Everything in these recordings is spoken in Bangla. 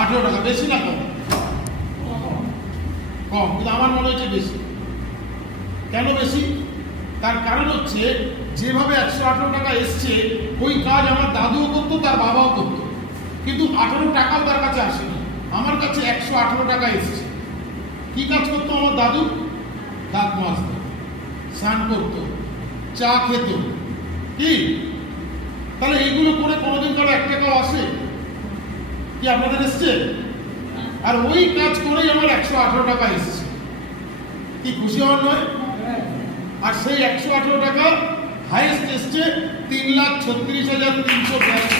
18 টাকা। বেশি না কম? কম, কিন্তু আমার মনে হচ্ছে বেশি। কেন বেশি? তার কারণ হচ্ছে যেভাবে 118 টাকা এসছে ওই কাজ আমার দাদুও করতো, তার বাবাও করতো, কিন্তু 18 টাকাও তার কাছে আসেনি। আমার কাছে 118 টাকা এসছে। কি কাজ করতো আমার দাদু? দাঁত মাজতো, স্নান করতো, চা খেত। কি তাহলে এইগুলো করে কোনোদিন কারো 1 টাকাও আসে কি? আপনাদের এসছে? আর ওই কাজ করেই আমার 118 টাকা এসছে। কি খুশি হওয়ার নয়? আর সেই 118 টাকা হাইয়েস্ট এসছে 3,36,382।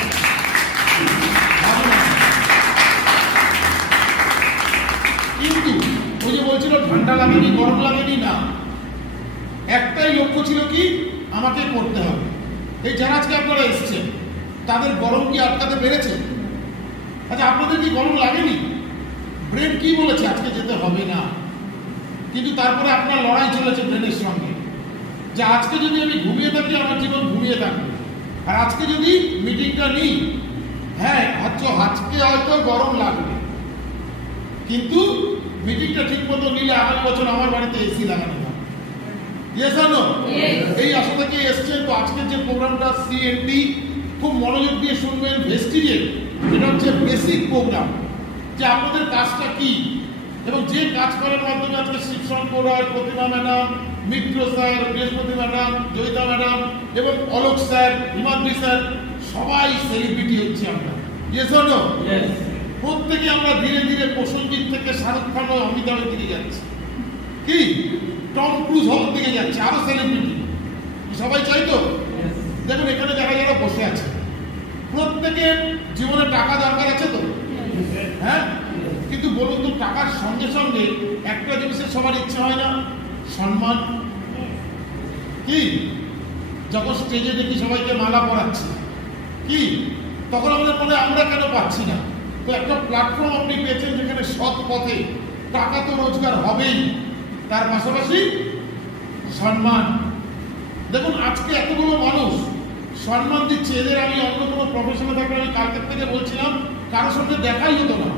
কিন্তু ওই যে বলছিল ঠান্ডা লাগেনি, গরম লাগেনি, না, একটাই লক্ষ্য ছিল কি? আমাকে করতে হবে। এই যারা আজকে আপনারা এসছেন তাদের গরম কি আটকাতে পেরেছে? আচ্ছা, আপনাদের কি গরম লাগেনি? ব্রেন কি বলেছে? আজকে যেতে হবে না, কিন্তু তারপরে আপনার লড়াই চলেছে ব্রেনের সঙ্গে যে আজকে যদি আমি ঘুমিয়ে থাকি আমার জীবন ঘুমিয়ে থাকবে, আর আজকে যদি মিটিংটা নিই, হ্যাঁ আজকে হয়তো গরম লাগবে, কিন্তু মিটিংটা ঠিক মতো নিলে আগামী বছর আমার বাড়িতে এসি লাগানো হবে। এই আশা থেকে এসছেন। তো আজকের যে প্রোগ্রামটা CNT খুব মনোযোগ দিয়ে শুনবেন। ভেস্টিজের এটা হচ্ছে বেসিক প্রোগ্রাম, যে আপনাদের কাজটা কি এবং যে কাজ করার মাধ্যমে আজকে শিবশঙ্কর রায়, প্রতিমা ম্যাডাম, মিত্র স্যার, বৃহস্পতি ম্যাডাম, জয়িতা ম্যাডাম এবং অলোক স্যার, হিমাদ্রি স্যার সবাই সেলিব্রিটি হচ্ছে আমরা। প্রত্যেকে আমরা ধীরে ধীরে প্রসেনজিৎ থেকে শাহরুখ খান ও অমিতাভের দিকে যাচ্ছি, কি টম ক্রুজ হওয়ার দিকে যাচ্ছে, আরো সেলিব্রিটি সবাই চাই তো। দেখুন এখানে যারা যারা বসে আছে প্রত্যেকের জীবনে টাকা দরকার আছে তো, হ্যাঁ, কিন্তু বলুন তো টাকার সঙ্গে সঙ্গে একটা জিনিসের সবার ইচ্ছা হয় না? সম্মান। কি যখন স্টেজে দেখি সবাইকে মালা পরাচ্ছে, কি তখন আমাদের মনে আমরা কেন পাচ্ছি না? তো একটা প্ল্যাটফর্ম আপনি পেয়েছেন যেখানে সৎ পথে টাকা তো রোজগার হবেই, তার পাশাপাশি সম্মান। দেখুন আজকে এতগুলো মানুষ সম্মান দিচ্ছে, এদের আমি অন্য কোনো প্রফেশনে থাকলে আমি কালকের থেকে বলছিলাম কারোর সঙ্গে দেখাই হতো না,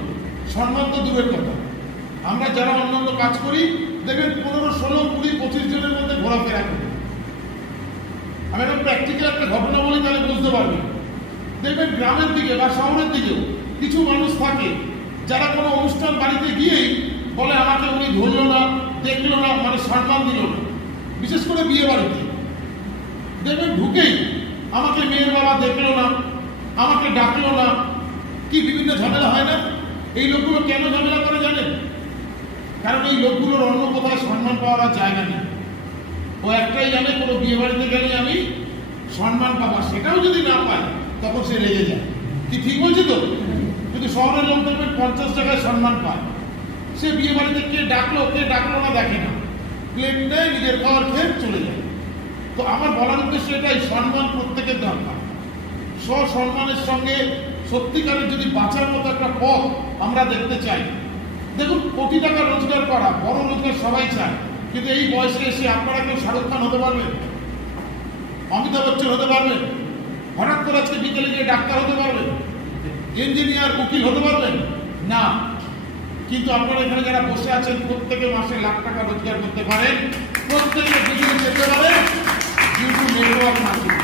সম্মান তো দূরের কথা। আমরা যারা অন্যান্য কাজ করি দেখবেন 15, 16, 20, 25 জনের মধ্যে ঘোরাফেরা করি। আমি একটা প্র্যাকটিক্যাল একটা ঘটনা বলি তাহলে বুঝতে পারবেন। দেখবেন গ্রামের দিকে বা শহরের দিকেও কিছু মানুষ থাকে যারা কোনো অনুষ্ঠান বাড়িতে গিয়েই বলে আমাকে উনি ধরলো না, দেখলো না, মানে সম্মান দিল না। বিশেষ করে বিয়ে বাড়িতে দেখবেন ঢুকেই আমাকে মেয়ের বাবা দেখলো না, আমাকে ডাকলো না, কি বিভিন্ন ঝামেলা হয় না? এই লোকগুলো কেন ঝামেলা করে জানেন? কারণ এই লোকগুলোর অন্য কোথায় সম্মান পাওয়ার জায়গা নেই। ও একটাই জানে কোনো বিয়ে বাড়িতে গেলে আমি সম্মান পাবো, সেটাও যদি না পাই তখন সে লেগে যায়। কি ঠিক বলছি তো? কিন্তু শহরের লোক দেখবেন 50 টাকায় সম্মান পায়। সে বিয়ে বাড়িতে কে ডাকলো না দেখে না, প্লেট নেয়, নিজের খাওয়ার খেয়ে চলে যায়। তো আমার বলার উদ্দেশ্য এটাই, সম্মান প্রত্যেকের দরকার। স্বসম্মানের সঙ্গে সত্যিকারের যদি বাঁচার মতো একটা পথ আমরা দেখতে চাই। দেখুন কোটি টাকা রোজগার করা, বড় রোজগার সবাই চায়, কিন্তু এই বয়সে এসে আপনারা কেউ শাহরুখ খান হতে পারবেন? অমিতাভ বচ্চন হতে পারবেন? হঠাৎ করে আজকে বিকেলে গিয়ে ডাক্তার হতে পারবেন? ইঞ্জিনিয়ার, উকিল হতে পারবেন না। কিন্তু আপনারা এখানে যারা বসে আছেন প্রত্যেকে মাসে লাখ টাকা রোজগার করতে পারেন, প্রত্যেকে বিজনেস যেতে পারেন, ডিউ টু নেটওয়ার্ক মার্কেটিং।